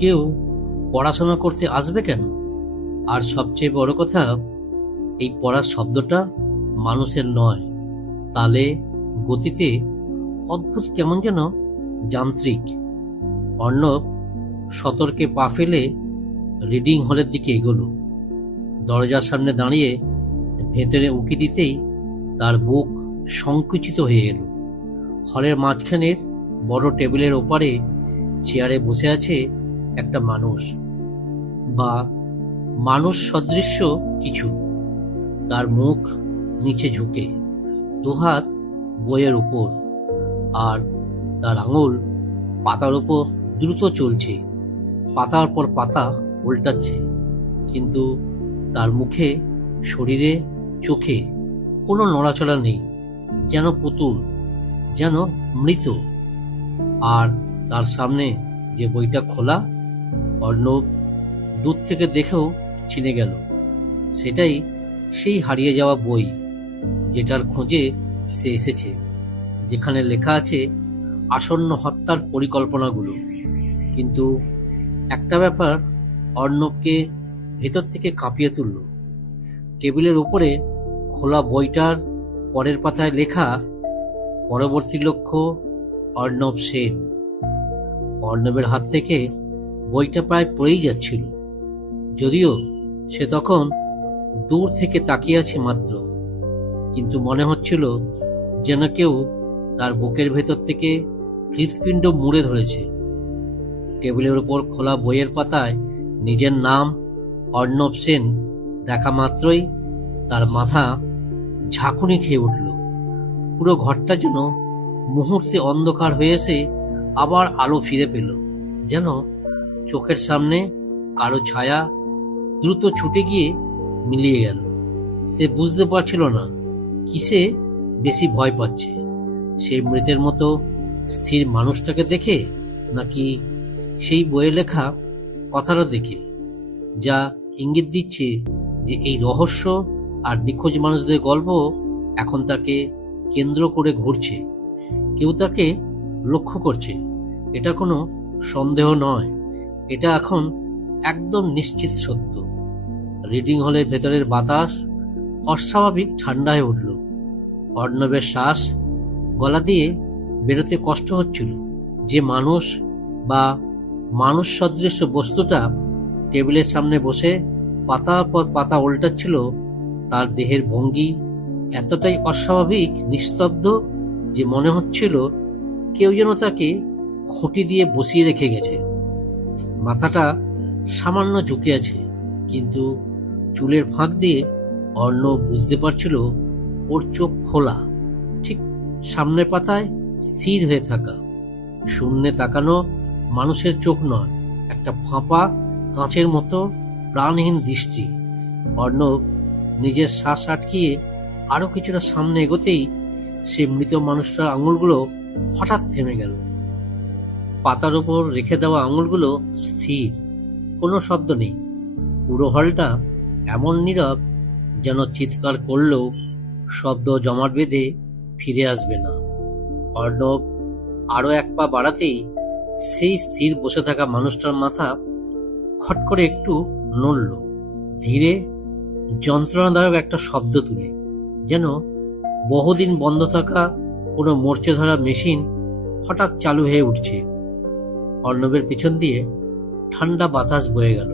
কেউ পড়াশোনা করতে আসবে কেন? আর সবচেয়ে বড় কথা, এই পড়ার শব্দটা মানুষের নয়, তালে গতিতে অদ্ভুত কেমন যেন যান্ত্রিক। অর্ণব সতর্কে পা ফেলে রিডিং হলের দিকে এগোলো। দরজার সামনে দাঁড়িয়ে ভেতরে উঁকি দিতেই তার বুক সংকুচিত হয়ে এলো। হলের মাঝখানের বড় টেবিলের ওপারে চেয়ারে বসে আছে একটা মানুষ, বা মানুষ সদৃশ্য কিছু। তার মুখ নিচে ঝুঁকে, দুহাত বইয়ের উপর, আর তার আঙুল পাতার উপর দ্রুত চলছে। পাতার পর পাতা উল্টাচ্ছে, কিন্তু তার মুখে, শরীরে, চোখে কোনো নড়াচড়া নেই, যেন পুতুল, যেন মৃত। আর তার সামনে যে বইটা খোলা, অর্ণব দূর থেকে দেখেও চিনে গেল সেটাই সেই হারিয়ে যাওয়া বই, যেটার খোঁজে সে এসেছে, যেখানে লেখা আছে আসন্ন হত্যার পরিকল্পনাগুলো। কিন্তু একটা ব্যাপার অর্ণবকে ভেতর থেকে কাঁপিয়ে তুলল। টেবিলের উপরে খোলা বইটার পরের পাতায় লেখা, পরবর্তী লক্ষ্য অর্ণব সেন। অর্ণবের হাত থেকে বইটা প্রায় পড়েই যাচ্ছিল, যদিও সে তখন দূর থেকে তাকিয়ে আছে মাত্র। কিন্তু মনে হচ্ছিল যেন কেউ তার বুকের ভেতর থেকে হৃৎপিণ্ড মুড়ে ধরেছে। টেবিলের উপর খোলা বইয়ের পাতায় নিজের নাম অর্ণব সেন দেখা মাত্রই তার মাথা ঝাঁকুনি খেয়ে উঠল। পুরো ঘরটা যেন মুহূর্তে অন্ধকার হয়ে এসে আবার আলো ফিরে পেল, যেন চোখের সামনে কারো ছায়া দ্রুত ছুটে গিয়ে মিলিয়ে গেল। সে বুঝতে পারছিল না কিসে বেশি ভয় পাচ্ছে, সেই মৃতের মতো স্থির মানুষটাকে দেখে, নাকি সেই বইয়ে লেখা কথাটা দেখে, যা ইঙ্গিত দিচ্ছে যে এই রহস্য আর নিখোঁজ মানুষদের গল্প এখন তাকে কেন্দ্র করে ঘুরছে। কেউ তাকে লক্ষ্য করছে, এটা কোনো সন্দেহ নয়, এটা এখন একদম নিশ্চিত সত্য। রিডিং হলের ভেতরের বাতাস অস্বাভাবিক ঠান্ডা হয়ে উঠল। অর্ণবের শ্বাস গলা দিয়ে বেরোতে কষ্ট হচ্ছিল। যে মানুষ বা মানুষ সদৃশ্য বস্তুটা টেবিলের সামনে বসে পাতার পর পাতা উল্টাচ্ছিল, তার দেহের ভঙ্গি এতটাই অস্বাভাবিক নিস্তব্ধ যে মনে হচ্ছিল কেউ যেন তাকে খুঁটি দিয়ে বসিয়ে রেখে গেছে। মাথাটা সামান্য ঝুঁকে আছে, কিন্তু চুলের ফাঁক দিয়ে অর্ণব বুঝতে পারছিল ওর চোখ খোলা, ঠিক সামনের পাতায় স্থির হয়ে থাকা। শূন্যে তাকানো মানুষের চোখ নয়, একটা ফাঁপা কাঁচের মতো প্রাণহীন দৃষ্টি। অর্ণব নিজের শ্বাস আটকিয়ে আরো কিছুটা সামনে এগোতেই সে মৃত মানুষটার আঙুলগুলো হঠাৎ থেমে গেল। পাতার উপর রেখে দেওয়া আঙুলগুলো স্থির, কোনো শব্দ নেই। পুরো হলটা এমন নীরব যেন চিৎকার করলেও শব্দ জমাট বেঁধে ফিরে আসবে না। অর্ণব আরো এক পা বাড়াতেই সেই স্থির বসে থাকা মানুষটার মাথা খট করে একটু নড়ল, ধীরে, যন্ত্রণাদায়ক একটা শব্দ তুলে, যেন বহুদিন বন্ধ থাকা কোনো মরচে ধরা মেশিন হঠাৎ চালু হয়ে উঠছে। অর্ণবের পিছন দিয়ে ঠান্ডা বাতাস বয়ে গেল।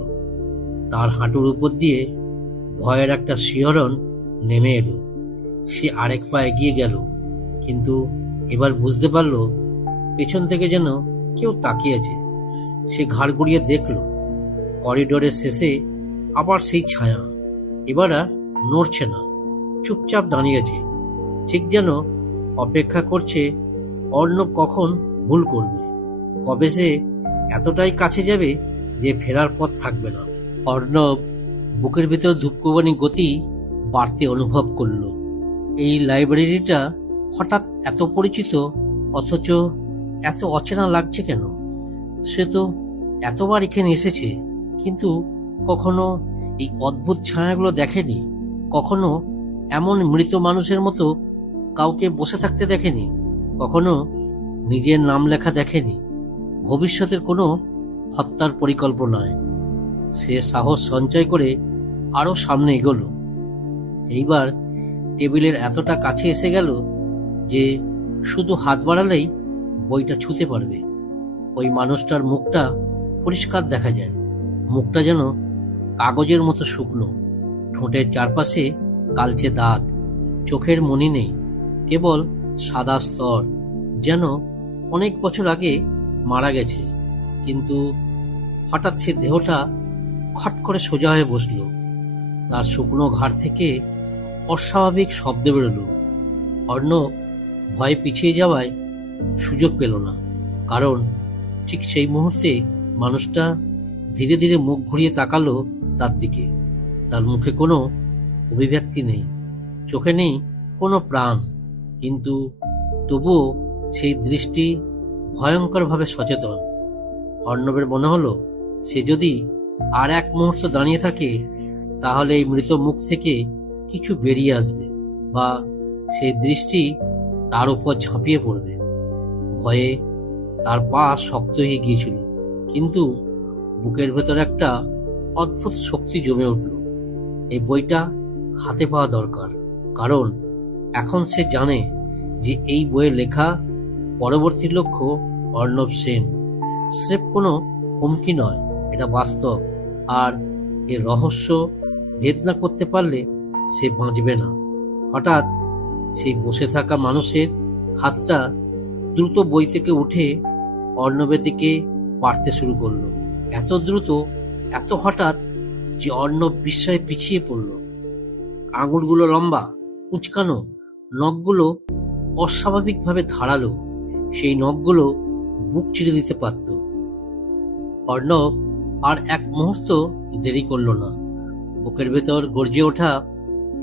তার হাঁটুর উপর দিয়ে ভয়ের একটা শিহরণ নেমে এলো। সে আরেক পা এগিয়ে গেল, কিন্তু এবার বুঝতে পারল পেছন থেকে যেন কেউ তাকিয়েছে। সে ঘাড় ঘুরিয়ে দেখল, করিডোরের শেষে আবার সেই ছায়া। এবার আর নড়ছে না, চুপচাপ দাঁড়িয়েছে, ঠিক যেন অপেক্ষা করছে অর্ণব কখন ভুল করবে, কবে সে এতটাই কাছে যাবে যে ফেরার পথ থাকবে না। অর্ণব বুকের ভিতর ধূপকোবানি গতি বাড়তে অনুভব করল। এই লাইব্রেরিটা হঠাৎ এত পরিচিত, অথচ এত অচেনা লাগছে কেন? সে তো এতবার এখানে এসেছে, কিন্তু কখনো এই অদ্ভুত ছায়াগুলো দেখেনি, কখনো এমন মৃত মানুষের মতো কাউকে বসে থাকতে দেখেনি, কখনো নিজের নাম লেখা দেখেনি, ভবিষ্যতের কোনো হত্যার পরিকল্পনায়। সে সাহস সঞ্চয় করে আরো সামনে এগোলো। এইবার টেবিলের এতটা কাছে এসে গেল যে শুধু হাত বাড়ালেই বইটা ছুঁতে পারবে। ওই মানুষটার মুখটা পরিষ্কার দেখা যায়। মুখটা যেন কাগজের মতো শুকনো, ঠোঁটের চারপাশে কালচে দাগ, চোখের মনি নেই, কেবল সাদা স্তর, যেন অনেক বছর আগে মারা গেছে। কিন্তু হঠাৎ সে দেহটা খট করে সোজা হয়ে বসল। তার শুকনো ঘাড় থেকে অস্বাভাবিক শব্দ বেরোল। অর্ণব ভয়ে পিছিয়ে যাওয়ায় সুযোগ পেল না, কারণ ঠিক সেই মুহূর্তে মানুষটা ধীরে ধীরে মুখ ঘুরিয়ে তাকালো তার দিকে। তার মুখে কোনো অভিব্যক্তি নেই, চোখে নেই কোনো প্রাণ, কিন্তু তবুও সেই দৃষ্টি ভয়ঙ্করভাবে সচেতন। অর্ণবের মনে হলো সে যদি আর এক মুহূর্ত দাঁড়িয়ে থাকে তাহলে এই মৃত মুখ থেকে কিছু বেরিয়ে আসবে, বা সেই দৃষ্টি তার উপর ঝাঁপিয়ে পড়বে। ভয়ে তার পা শক্ত হয়ে গিয়েছিল, কিন্তু বুকের ভেতর একটা অদ্ভুত শক্তি জমে উঠল। এই বইটা হাতে পাওয়া দরকার, কারণ এখন সে জানে যে এই বইয়ে লেখা পরবর্তী লক্ষ্য অর্ণব সেন। স্রেফ কোনো হুমকি নয়, এটা বাস্তব। আর এর রহস্য ভেদ না করতে পারলে সে বাঁচবে না। হঠাৎ সেই বসে থাকা মানুষের হাতটা দ্রুত বই থেকে উঠে অর্ণবের দিকে বাড়তে শুরু করলো। এত দ্রুত, এত হঠাৎ যে অর্ণব বিস্ময়ে পিছিয়ে পড়ল। আঙুলগুলো লম্বা, কুঁচকানো, নখগুলো অস্বাভাবিকভাবে ধারালো। সেই নখগুলো বুক চিরে দিতে পারত। অর্ণব আর এক মুহূর্ত দেরি করল না। বুকের ভেতর গর্জে ওঠা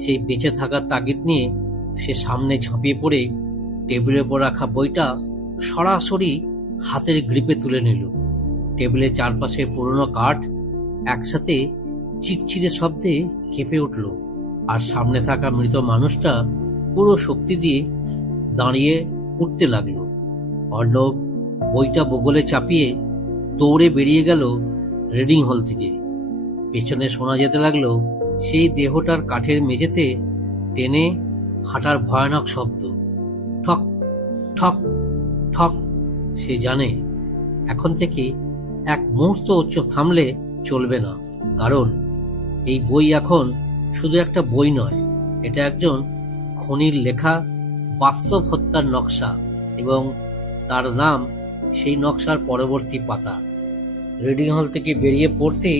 সেই বেঁচে থাকার তাগিদ নিয়ে সে সামনে ঝাঁপিয়ে পড়ে টেবিলের উপর রাখা বইটা সরাসরি হাতের গ্রিপে তুলে নিল। টেবিলের চারপাশে পুরনো কাঠ একসাথে চিটচিটে শব্দে কেঁপে উঠল, আর সামনে থাকা মৃত মানুষটা পুরো শক্তি দিয়ে দাঁড়িয়ে উঠতে লাগলো। অর্ণব বইটা বগলে চাপিয়ে দৌড়ে বেরিয়ে গেল রিডিং হল থেকে। পেছনে শোনা যেতে লাগলো সেই দেহটার কাঠের মেঝেতে টেনে হাঁটার ভয়ানক শব্দ। ঠক ঠক ঠক। সে জানে এখন থেকে এক মুহূর্ত চোখ থামলে চলবে না, কারণ এই বই এখন শুধু একটা বই নয়, এটা একজন খনির লেখা বাস্তব হত্যার নকশা, এবং তার নাম সেই নকশার পরবর্তী পাতা। রিডিং হল থেকে বেরিয়ে পড়তেই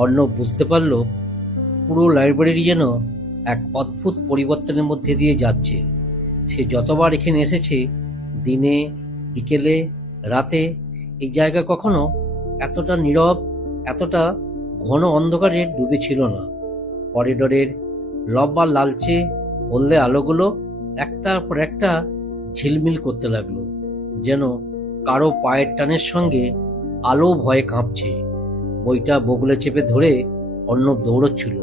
অর্ণব বুঝতে পারল পুরো লাইব্রেরি যেন এক অদ্ভুত পরিবর্তনের মধ্যে দিয়ে যাচ্ছে। সে যতবার এখানে এসেছে, দিনে, বিকেলে, রাতে, এই জায়গা কখনো এতটা নীরব, এতটা ঘন অন্ধকারে ডুবে ছিল না। করিডোরের লম্বা লালচে হলদে আলোগুলো একটার পর একটা ঝিলমিল করতে লাগলো, যেন কারো পায়ের টানের সঙ্গে আলো ভয়ে কাঁপছে। বইটা বগলে চেপে ধরে অর্ণব দৌড়চ্ছিল,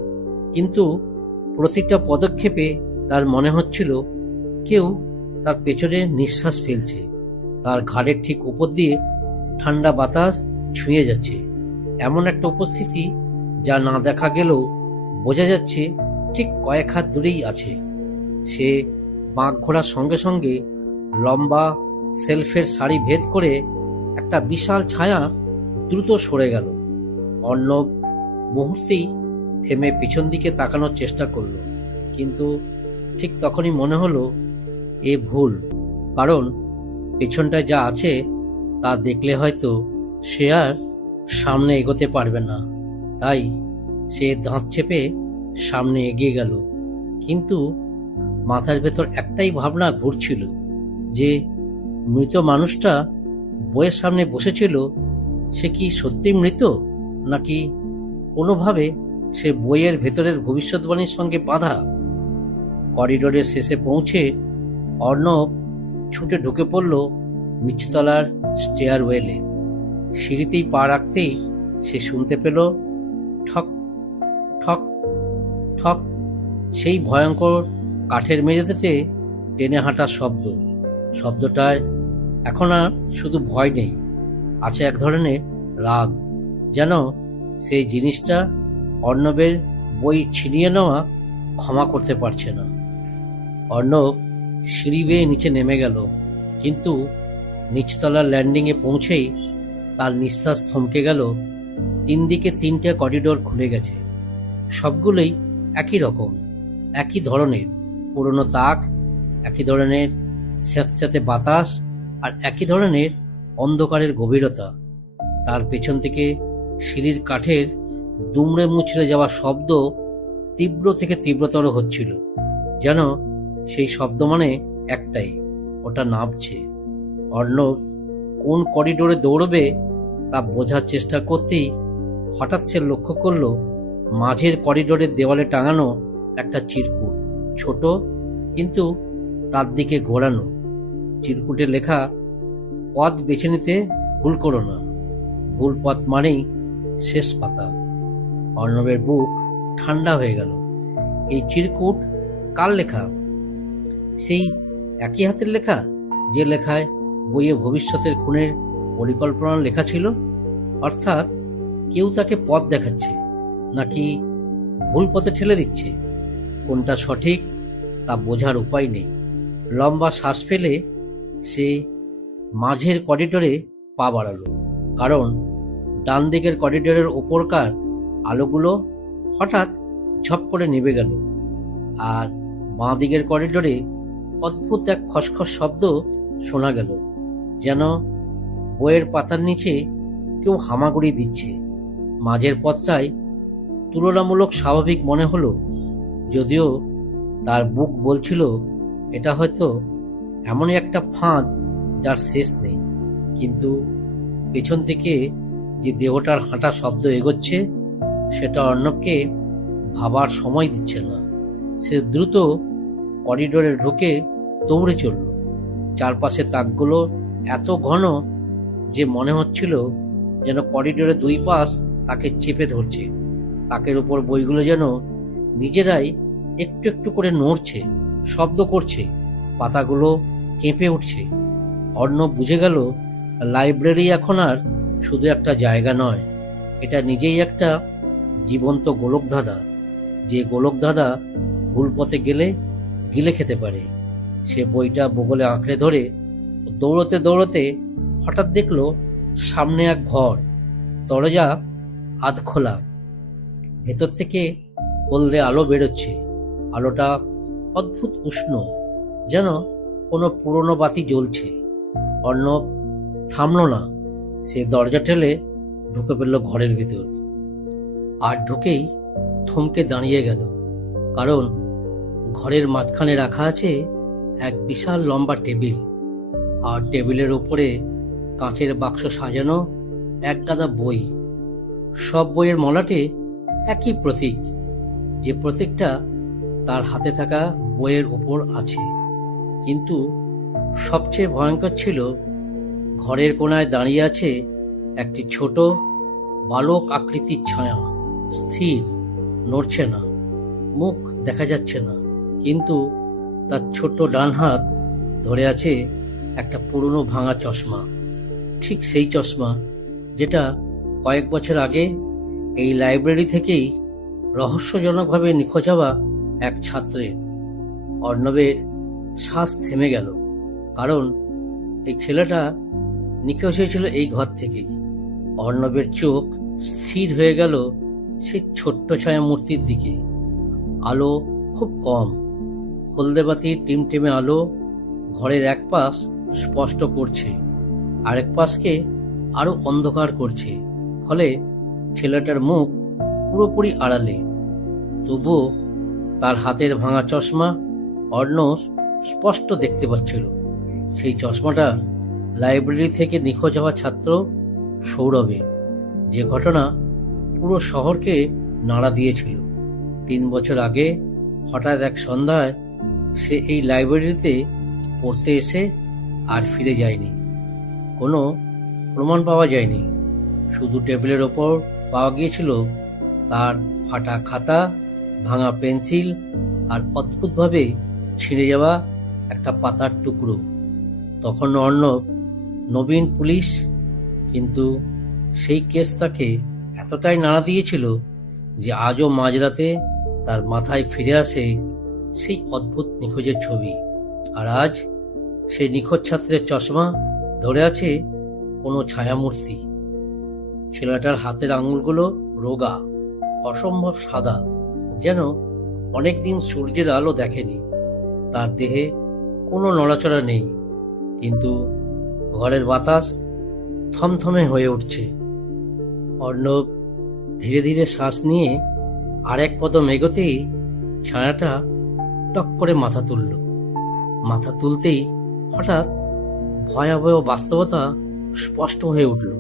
কিন্তু প্রতিটা পদক্ষেপে তার মনে হচ্ছিল কেউ তার পেছনে নিঃশ্বাস ফেলছে। তার ঘাড়ের ঠিক উপর দিয়ে ঠান্ডা বাতাস ছুঁয়ে যাচ্ছে, এমন একটা উপস্থিতি যা না দেখা গেলেও বোঝা যাচ্ছে ঠিক কয়েক হাত দূরেই আছে। সে বাঁক ঘোরার সঙ্গে সঙ্গে লম্বা সেলফের সারি ভেদ করে একটা বিশাল ছায়া দ্রুত সরে গেল। অর্ণব মুহূর্তেই থেমে পিছন দিকে তাকানোর চেষ্টা করল, কিন্তু ঠিক তখনই মনে হলো এ ভুল, কারণ পেছনটায় যা আছে তা দেখলে হয়তো সে আর সামনে এগোতে পারবে না। তাই সে দাঁত চেপে সামনে এগিয়ে গেল, কিন্তু মাথার ভেতর একটাই ভাবনা ঘুরছিল যে মৃত মানুষটা বইয়ের সামনে বসেছিল, সে কি সত্যি মৃত, নাকি কোনোভাবে সে বইয়ের ভেতরের ভবিষ্যৎবাণীর সঙ্গে বাঁধা। করিডোরের শেষে পৌঁছে অর্ণব ছুটে ঢুকে পড়ল নিচতলার স্টেয়ারওয়েলে। সিঁড়িতেই পা রাখতেই সে শুনতে পেল ঠক ঠক ঠক, সেই ভয়ঙ্কর কাঠের মেঝেতে টেনে হাঁটার শব্দ। শব্দটায় এখন আর শুধু ভয় নেই, আছে এক ধরনের রাগ, যেন সেই জিনিসটা অর্ণবের বই ছিনিয়ে নেওয়া ক্ষমা করতে পারছে না। অর্ণব সিঁড়ি বেয়ে নিচে নেমে গেল, কিন্তু নিচতলার ল্যান্ডিংয়ে পৌঁছেই তার নিঃশ্বাস থমকে গেল। 3 দিকে 3টে করিডোর খুলে গেছে, সবগুলোই একই রকম, একই ধরনের পুরনো তাক, একই ধরনের স্যাঁতস্যাঁতে বাতাস, আর একই ধরনের অন্ধকারের গভীরতা। তার পেছন থেকে সিঁড়ির কাঠের দুমড়ে মুচড়ে যাওয়া শব্দ তীব্র থেকে তীব্রতর হচ্ছিল, যেন সেই শব্দ মানে একটাই, ওটা নামছে। অর্ণব কোন করিডোরে দৌড়বে তা বোঝার চেষ্টা করতেই হঠাৎ সে লক্ষ্য করল মাঝের করিডোরের দেওয়ালে টাঙানো একটা চিরকুট, ছোট কিন্তু তার দিকে ঘোরানো। চিরকুটে লেখা, পথ বেছে নিতে ভুল করো না, ভুল পথ মানেই শেষ পাতা। অর্ণবের বুক ঠান্ডা হয়ে গেল। এই চিরকুট কার লেখা? সেই একই হাতের লেখা যে লেখায় বইয়ে ভবিষ্যতের খুনের পরিকল্পনা লেখা ছিল। অর্থাৎ কেউ তাকে পথ দেখাচ্ছে, নাকি ভুল পথে ঠেলে দিচ্ছে? কোনটা সঠিক তা বোঝার উপায় নেই। লম্বা শ্বাস ফেলে সে মাঝের করিডোরে পা বাড়ালো, কারণ ডান দিকের করিডোরের ওপরকার আলোগুলো হঠাৎ ঝপ করে নিভে গেল, আর বাঁ দিকের করিডোরে অদ্ভুত এক খসখস শব্দ শোনা গেল, যেন বইয়ের পাতার নিচে কেউ হামাগুড়ি দিচ্ছে। মাঝের পথটায় তুলনামূলক স্বাভাবিক মনে হলো, যদিও তার বুক বলছিল এটা হয়তো এমনই একটা ফাঁদ যার শেষ নেই। কিন্তু পেছন থেকে যে দেহটার হাঁটা শব্দ এগোচ্ছে, সেটা অর্ণবকে ভাবার সময় দিচ্ছে না। সে দ্রুত করিডোরে ঢুকে দৌড়ে চলল। চারপাশে তাকগুলো এত ঘন যে মনে হচ্ছিল যেন করিডোরের 2 পাশ তাকে চেপে ধরছে। তাকের উপর বইগুলো যেন নিজেরাই একটু একটু করে নড়ছে, শব্দ করছে, পাতাগুলো কেঁপে উঠছে। অর্ণব বুঝে গেল লাইব্রেরি এখন আর শুধু একটা জায়গা নয়, এটা নিজেই একটা জীবন্ত গোলকধাঁধা, যে গোলকধাঁধা ভুল পথে গেলে গিলে খেতে পারে। সে বইটা বগলে আঁকড়ে ধরে দৌড়তে দৌড়তে হঠাৎ দেখল সামনে এক ঘর, দরজা আধ খোলা, ভেতর থেকে হলদে আলো বেরোচ্ছে। আলোটা অদ্ভুত উষ্ণ, যেন কোনো পুরনো বাতি জ্বলছে। অর্ণব থামল না, সে দরজা ঠেলে ঢুকে পড়ল ঘরের ভিতর। আর ঢুকেই থমকে দাঁড়িয়ে গেল, কারণ ঘরের মাঝখানে রাখা আছে এক বিশাল লম্বা টেবিল, আর টেবিলের উপরে কাঁচের বাক্স সাজানো এক গাদা বই। সব বইয়ের মলাটে একই প্রতীক, যে প্রতীকটা তার হাতে থাকা বইয়ের উপর আছে। কিন্তু সবচেয়ে ভয়ঙ্কর ছিল, ঘরের কোণায় দাঁড়িয়ে আছে একটি ছোট বালক আকৃতির ছায়া, স্থির, নড়ছে না, মুখ দেখা যাচ্ছে না, কিন্তু তার ছোট ডান হাত ধরে আছে একটা পুরনো ভাঙা চশমা। ঠিক সেই চশমা যেটা কয়েক বছর আগে এই লাইব্রেরি থেকেই রহস্যজনকভাবে নিখোঁজ হওয়া এক ছাত্রের। অর্ণবের শ্বাস থেমে গেল, কারণ এই ছেলেটা নিখোঁজ হয়েছিল এই ঘর থেকেই। অর্ণবের চোখ স্থির হয়ে গেল সেই ছোট্ট ছায়া মূর্তির দিকে। আলো খুব কম, হলদে বাতির টিমটিমে আলো ঘরের এক পাশ স্পষ্ট করছে, আরেক পাশকে আরো অন্ধকার করছে, ফলে ছেলেটার মুখ পুরোপুরি আড়ালে। তবুও তার হাতের ভাঙা চশমা অর্ণব স্পষ্ট দেখতে পাচ্ছিল। সেই চশমাটা লাইব্রেরি থেকে নিখোঁজ হওয়া ছাত্র সৌরভের, যে ঘটনা পুরো শহরকে নাড়া দিয়েছিল। 3 বছর আগে হঠাৎ এক সন্ধ্যায় সে এই লাইব্রেরিতে পড়তে এসে আর ফিরে যায়নি। কোনো প্রমাণ পাওয়া যায়নি, শুধু টেবিলের ওপর পাওয়া গিয়েছিল তার ফাটা খাতা, ভাঙা পেন্সিল, আর অদ্ভুতভাবে ছিঁড়ে যাওয়া একটা পাতার টুকরো। তখন অর্ণব নবীন পুলিশ, কিন্তু সেই কেস তাকে এতটাই নাড়া দিয়েছিল যে আজও মাঝরাতে তার মাথায় ফিরে আসে সেই অদ্ভুত নিখোঁজের ছবি। আর আজ সেই নিখোঁজ ছাত্রের চশমা ধরে আছে কোনো ছায়ামূর্তি। ছেলেটার হাতের আঙুলগুলো রোগা, অসম্ভব সাদা, যেন অনেকদিন সূর্যের আলো দেখেনি। তার দেহে কোনো নড়াচড়া নেই, কিন্তু ঘরের বাতাস থমথমে হয়ে উঠছে। অর্ণব ধীরে ধীরে শ্বাস নিয়ে আরেক কদম এগোতেই ছায়াটা টক করে মাথা তুলল। মাথা তুলতেই হঠাৎ ভয়াবহ বাস্তবতা স্পষ্ট হয়ে উঠল।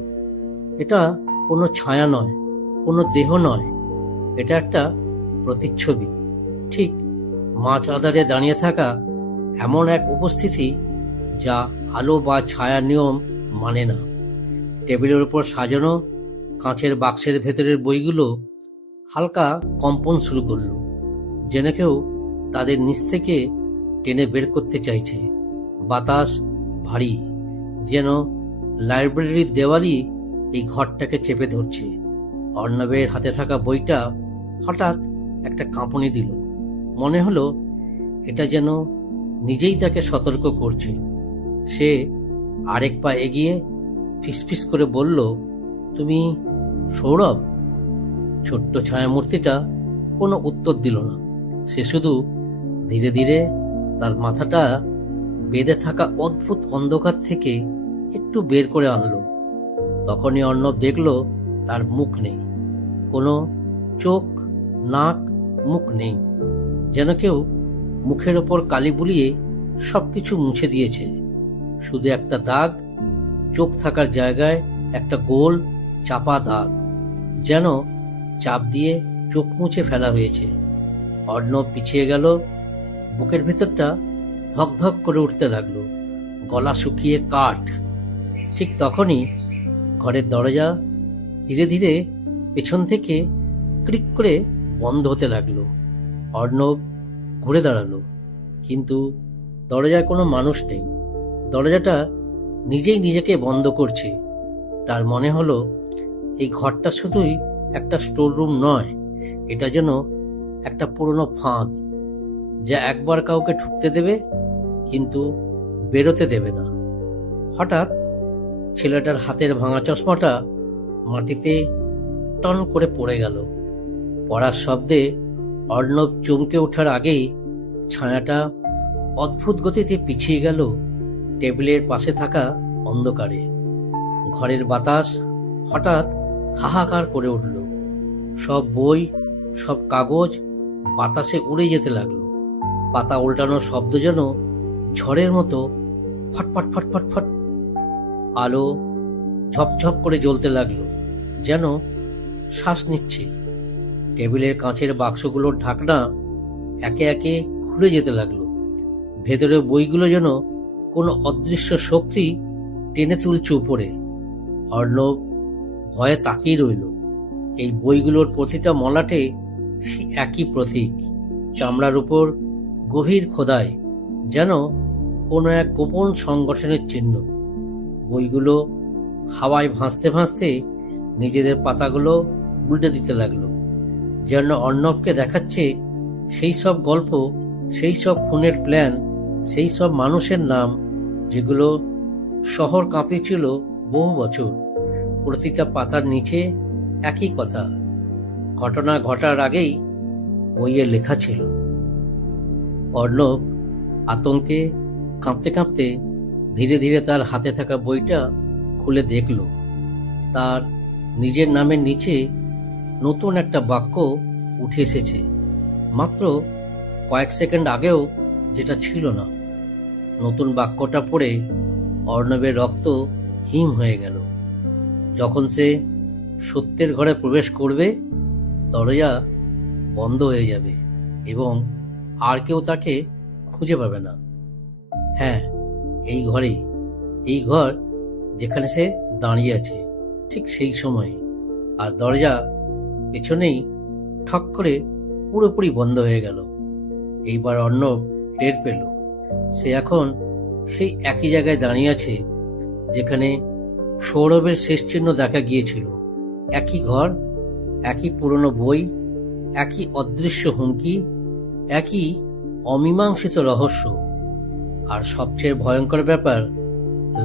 এটা কোনো ছায়া নয়, কোনো দেহ নয়, এটা একটা প্রতিচ্ছবি। ঠিক মাঝ আধারে দাঁড়িয়ে থাকা এমন এক উপস্থিতি যা আলো বা ছায়া নিয়ম মানে না। টেবিলের উপর সাজানো কাঁচের বাক্সের ভেতরের বইগুলো হালকা কম্পন শুরু করলো, যেন কেউ তাদের নিচ থেকে টেনে বের করতে চাইছে। বাতাস ভারী, যেন লাইব্রেরির দেওয়ালই এই ঘরটাকে চেপে ধরছে। অর্ণবের হাতে থাকা বইটা হঠাৎ একটা কাঁপুনি দিল। মনে হলো এটা যেন নিজেই তাকে সতর্ক করছে। সে আরেক পা এগিয়ে ফিসফিস করে বলল, তুমি সৌরভ? ছোট্ট ছায়ামূর্তিটা কোনো উত্তর দিল না। সে শুধু ধীরে ধীরে তার মাথাটা বেঁধে থাকা অদ্ভুত অন্ধকার থেকে একটু বের করে আনলো। তখনই অর্ণব দেখল তার মুখ নেই, কোনো চোখ, নাক, মুখ নেই। যেন কেউ মুখের ওপর কালি বুলিয়ে সবকিছু মুছে দিয়েছে। শুধু একটা দাগ, চোখ থাকার জায়গায় একটা গোল চাপা দাগ, যেন চাপ দিয়ে চোখ মুছে ফেলা হয়েছে। অর্ণব পিছিয়ে গেল। বুকের ভেতরটা ধকধক করে উঠতে লাগলো, গলা শুকিয়ে কাঠ। ঠিক তখনই ঘরের দরজা ধীরে ধীরে পেছন থেকে ক্রিক করে বন্ধ হতে লাগলো। অর্ণব ঘুরে দাঁড়ালো, কিন্তু দরজায় কোনো মানুষ নেই। দরজাটা নিজেই নিজেকে বন্ধ করছে। তার মনে হলো এই ঘরটা শুধুই একটা স্টোর রুম নয়, এটা যেন একটা পুরনো ফাঁদ, যা একবার কাউকে ঢুকতে দেবে কিন্তু বেরোতে দেবে না। হঠাৎ ছেলেটার হাতের ভাঙা চশমাটা মাটিতে টন করে পড়ে গেল। পড়ার শব্দে অর্ণব চমকে ওঠার আগেই ছায়াটা অদ্ভুত গতিতে পিছিয়ে গেল টেবিলের পাশে থাকা অন্ধকারে। ঘরের বাতাস হঠাৎ হাহাকার করে উঠল। সব বই, সব কাগজ বাতাসে উড়ে যেতে লাগলো। পাতা উল্টানোর শব্দ যেন ঝড়ের মতো ফটফট ফটফট ফট। আলো ঝপঝপ করে জ্বলতে লাগলো, যেন শ্বাস নিচ্ছে। টেবিলের কাঁচের বাক্সগুলোর ঢাকনা একে একে খুলে যেতে লাগলো। ভেতরে বইগুলো যেন কোনো অদৃশ্য শক্তি টেনে তুলছে উপরে। অর্ণব ভয়ে তাকিয়ে রইল। এই বইগুলোর প্রতিটা মলাটে সেই একই প্রতীক, চামড়ার উপর গভীর খোদাই, যেন কোনো এক গোপন সংগঠনের চিহ্ন। বইগুলো হাওয়ায় ভাসতে ভাসতে নিজেদের পাতাগুলো উল্টে দিতে লাগলো, যেন অর্ণবকে দেখাচ্ছে সেই সব গল্প, সেই সব খুনের প্ল্যান, সেই সব মানুষের নাম যেগুলো শহর কাঁপিয়েছিল বহু বছর। প্রতিটা পাতার নিচে একই কথা, ঘটনা ঘটার আগেই বইয়ে লেখা ছিল। অর্ণব আতঙ্কে কাঁপতে কাঁপতে ধীরে ধীরে তার হাতে থাকা বইটা খুলে দেখল। তার নিজের নামের নিচে নতুন একটা বাক্য উঠে এসেছে, মাত্র কয়েক সেকেন্ড আগেও যেটা ছিল না। নতুন বাক্যটা পড়ে অর্ণবের রক্ত হিম হয়ে গেল। যখন সে সত্যের ঘরে প্রবেশ করবে, দরজা বন্ধ হয়ে যাবে এবং আর কেউ তাকে খুঁজে পাবে না। হ্যাঁ, এই ঘরেই, এই ঘর যেখানে সে দাঁড়িয়ে আছে ঠিক সেই সময়ে। আর দরজা পেছনেই ঠক করে পুরোপুরি বন্ধ হয়ে গেল। এইবার অর্ণব টের পেল সে এখন সেই একই জায়গায় দাঁড়িয়ে আছে যেখানে সৌরভের শেষ চিহ্ন দেখা গিয়েছিল। একই ঘর, একই পুরনো বই, একই অদৃশ্য হুমকি, একই অমীমাংসিত রহস্য। আর সবচেয়ে ভয়ঙ্কর ব্যাপার,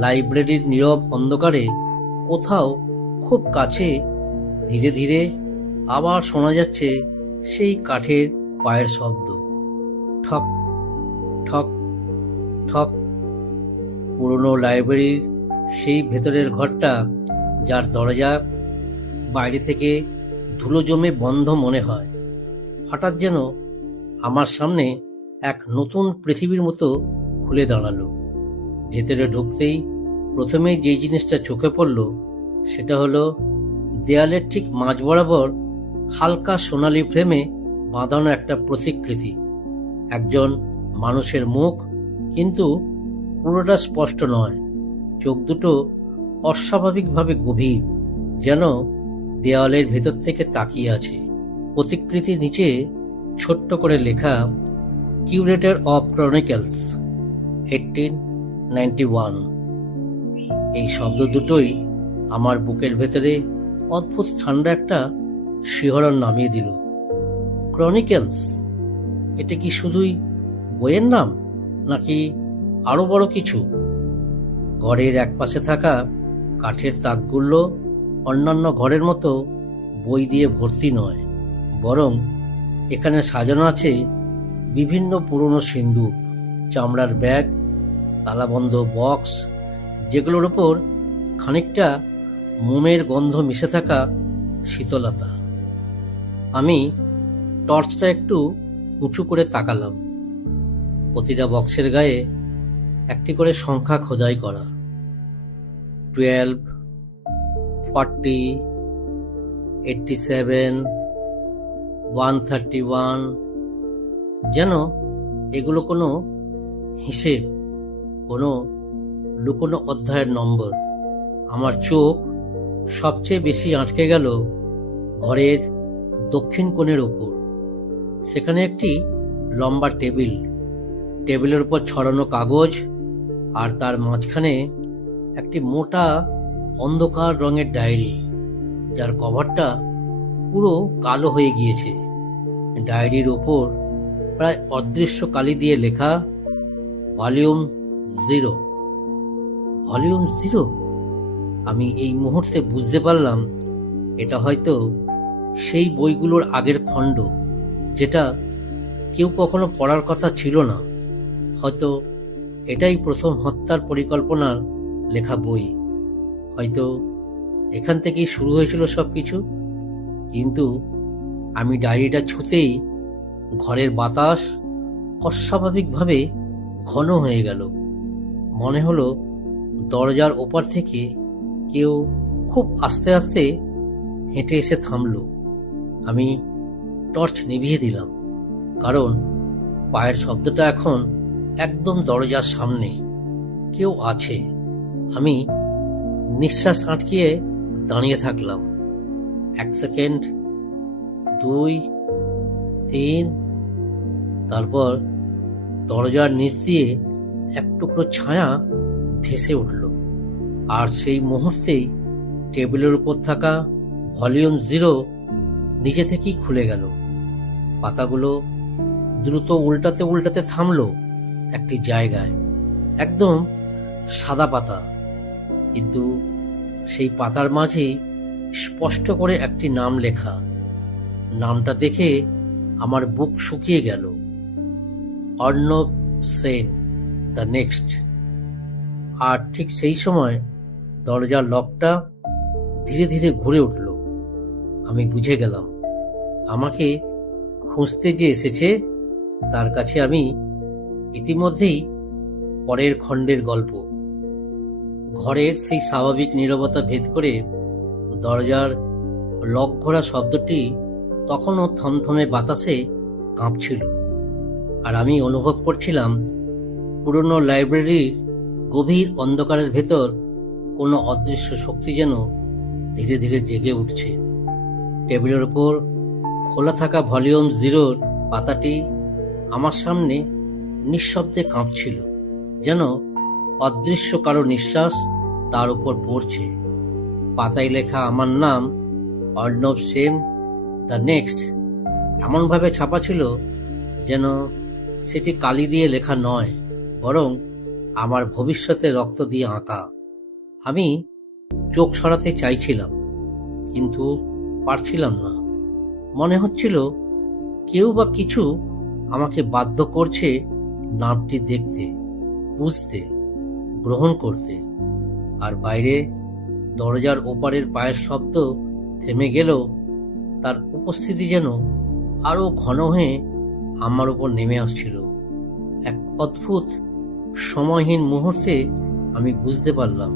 লাইব্রেরির নীরব অন্ধকারে কোথাও খুব কাছে ধীরে ধীরে আবার শোনা যাচ্ছে সেই কাঠের পায়ের শব্দ, ঠক ঠক ঠক। পুরনো লাইব্রেরির সেই ভেতরের ঘরটা, যার দরজা বাইরে থেকে ধুলো জমে বন্ধ মনে হয়, হঠাৎ যেন আমার সামনে এক নতুন পৃথিবীর মতো খুলে দাঁড়ালো। ভেতরে ঢুকতেই প্রথমেই যে জিনিসটা চোখে পড়ল সেটা হলো দেয়ালের ঠিক মাঝ বরাবর হালকা সোনালি ফ্রেমে বাঁধানো একটা প্রতিকৃতি। একজন মানুষের মুখ, কিন্তু পুরোটা স্পষ্ট নয়। চোখ দুটো অস্বাভাবিকভাবে গভীর, যেন দেওয়ালের ভেতর থেকে তাকিয়ে আছে। প্রতিকৃতির নিচে ছোট্ট করে লেখা, কিউরেটর অফ ক্রনিকলস, 1891। এই শব্দ দুটোই আমার বুকের ভেতরে অদ্ভুত ঠান্ডা একটা শিহরণ নামিয়ে দিল। ক্রনিকলস, এটা কি শুধুই বইয়ের নাম, নাকি আরো বড় কিছু? ঘরের একপাশে থাকা কাঠের তাকগুলো অন্যান্য ঘরের মতো বই দিয়ে ভর্তি নয়, বরং এখানে সাজানো আছে বিভিন্ন পুরনো সিন্দুক, চামড়ার ব্যাগ, তালাবন্ধ বক্স, যেগুলোর উপর খানিকটা মোমের গন্ধ মিশে থাকা শীতলতা। আমি টর্চটা একটু উঁচু করে তাকালাম। প্রতিটা বক্সের গায়ে একটি করে সংখ্যা খোদাই করা, 12, 40, 87, 131। যেন এগুলো কোনো হিসেব, কোনো লুকোনো অধ্যায়ের নম্বর। আমার চোখ সবচেয়ে বেশি আটকে গেল ঘরের দক্ষিণ কোণের উপর। সেখানে একটি লম্বা টেবিল, টেবিলের উপর ছড়ানো কাগজ, আর তার মাঝখানে একটি মোটা অন্ধকার রঙের ডায়েরি, যার কভারটা পুরো কালো হয়ে গিয়েছে। ডায়েরির ওপর প্রায় অদৃশ্য কালি দিয়ে লেখা, ভলিউম 0। ভলিউম 0! আমি এই মুহূর্তে বুঝতে পারলাম এটা হয়তো সেই বইগুলোর আগের খণ্ড, যেটা কেউ কখনো পড়ার কথা ছিল না। হয়তো এটাই প্রথম হত্যার পরিকল্পনার লেখা বই। হয়তো এখান থেকেই শুরু হয়েছিল সবকিছু। কিন্তু আমি ডায়েরিটা ছুঁতেই ঘরের বাতাস অস্বাভাবিকভাবে ঘন হয়ে গেল। মনে হলো দরজার ওপার থেকে কেউ খুব আস্তে আস্তে হেঁটে এসে থামল। আমি টর্চ নিভিয়ে দিলাম, কারণ পায়ের শব্দটা এখন একদম দরজার সামনে। কেউ আছে। আমি নিঃশ্বাস আটকিয়ে দাঁড়িয়ে থাকলাম। 1 সেকেন্ড, 2, 3। তারপর দরজার নিচ দিয়ে এক টুকরো ছায়া ভেসে উঠল, আর সেই মুহূর্তেই টেবিলের উপর থাকা ভলিউম 0 নিজে থেকেই খুলে গেল। পাতাগুলো দ্রুত উল্টাতে উল্টাতে থামলো একটি জায়গায়, একদম সাদা পাতা, কিন্তু সেই পাতার মাঝেই স্পষ্ট করে একটি নাম লেখা। নামটা দেখে আমার বুক শুকিয়ে গেল। Arnab Sen, the next. আর ঠিক সেই সময় দরজার লকটা ধীরে ধীরে ঘুরে উঠল। আমি বুঝে গেলাম, আমাকে খুঁজতে যে এসেছে তার কাছে আমি ইতিমধ্যেই পরের খণ্ডের গল্প। ঘরের সেই স্বাভাবিক নীরবতা ভেদ করে দরজার লক ঘোরা শব্দটি তখনও থমথমে বাতাসে কাঁপছিল, আর আমি অনুভব করছিলাম পুরনো লাইব্রেরির গভীর অন্ধকারের ভেতর কোনো অদৃশ্য শক্তি যেন ধীরে ধীরে জেগে উঠছে। টেবিলের উপর খোলা থাকা ভলিউম 0 পাতাটি আমার সামনে নিঃশব্দে কাঁপছিল, যেন অদৃশ্য কারো নিঃশ্বাস তার উপর পড়ছে। পাতায় লেখা আমার নাম অর্ণব সেন দ্য নেক্সট এমনভাবে ছাপা ছিল যেন সেটি কালি দিয়ে লেখা নয়, বরং আমার ভবিষ্যতে রক্ত দিয়ে আঁকা। আমি চোখ সরাতে চাইছিলাম, কিন্তু পারছিলাম না। মনে হচ্ছিল কেউ বা কিছু আমাকে বাধ্য করছে নামটি দেখতে, বুঝতে, গ্রহণ করতে। আর বাইরে দরজার ওপারের পায়ের শব্দ থেমে গেলেও তার উপস্থিতি যেন আরো ঘন হয়ে আমার উপর নেমে আসছিল। এক অদ্ভুত সময়হীন মুহূর্তে আমি বুঝতে পারলাম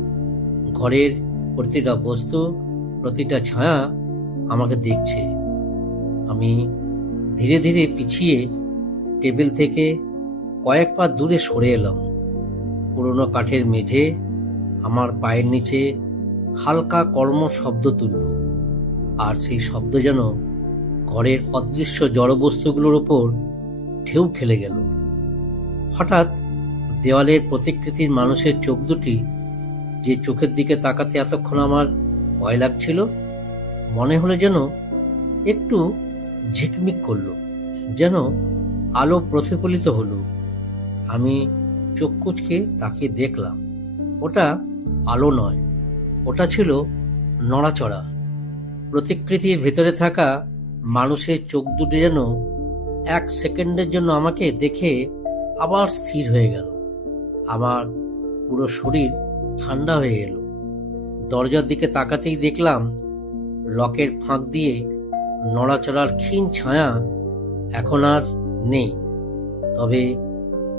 ঘরের প্রতিটা বস্তু, প্রতিটা ছায়া আমাকে দেখছে। আমি ধীরে ধীরে পিছিয়ে টেবিল থেকে কয়েক পা দূরে সরে এলাম। পুরনো কাঠের মেঝে আমার পায়ের নিচে হালকা কর্ম শব্দ তুলল, আর সেই শব্দ যেন ঘরের অদৃশ্য জড়বস্তুগুলোর উপর ঢেউ খেলে গেল। হঠাৎ দেওয়ালের প্রতিকৃতির মানুষের চোখ দুটি, যে চোখের দিকে তাকাতে এতক্ষণ আমার ভয় লাগছিল, মনে হলো যেন একটু ঝিকমিক করলো, যেন আলো প্রতিফলিত হলো। আমি চোখ কুঁচকে তাকিয়ে দেখলাম ওটা আলো নয়, ওটা ছিল নড়াচড়া। প্রতিকৃতির ভেতরে থাকা মানুষের চোখ দুটি যেন এক সেকেন্ডের জন্য আমাকে দেখে আবার স্থির হয়ে গেল। আমার পুরো শরীর ঠান্ডা হয়ে এলো। দরজার দিকে তাকাতেই দেখলাম লকের ফাঁক দিয়ে নড়াচড়ার ক্ষীণ ছায়া এখন আর নেই, তবে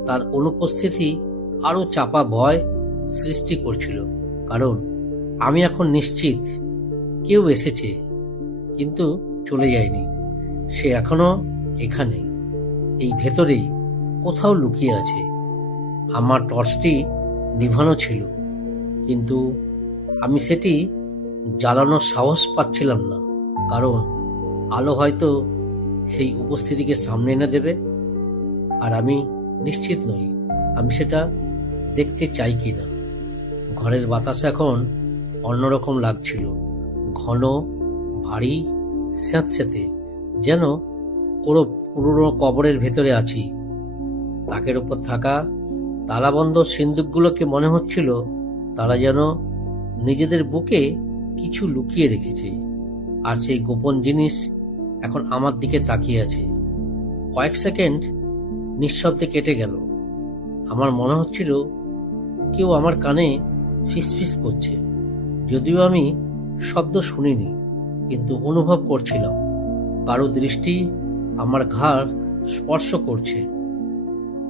তার অনুপস্থিতি আরো চাপা ভয় সৃষ্টি করছিল। কারণ আমি এখন নিশ্চিত কেউ এসেছে, কিন্তু চলে যায়নি। সে এখনো এখানে, এই ভেতরেই কোথাও লুকিয়ে আছে। আমার টর্চটি নিভানো ছিল, কিন্তু আমি সেটি জ্বালানোর সাহস পাচ্ছিলাম না, কারণ আলো হয়তো সেই উপস্থিতিকে সামনে এনে দেবে, আর আমি নিশ্চিত নই আমি সেটা দেখতে চাই কিনা। ঘরের বাতাস এখন অন্যরকম লাগছিল, ঘন, ভারী, স্যাঁতস্যাঁতে, যেন কোনো পুরনো কবরের ভেতরে আছি। তাকের উপর থাকা তালাবন্ধ সিন্দুকগুলোকে মনে হচ্ছিল তারা যেন নিজেদের বুকে কিছু লুকিয়ে রেখেছে, আর সেই গোপন জিনিস এখন আমার দিকে তাকিয়ে আছে। কয়েক সেকেন্ড নিঃশব্দে কেটে গেল। আমার মনে হচ্ছিল কেউ আমার কানে ফিসফিস করছে, যদিও আমি শব্দ শুনিনি, কিন্তু অনুভব করছিলাম কারো দৃষ্টি আমার ঘাড় স্পর্শ করছে।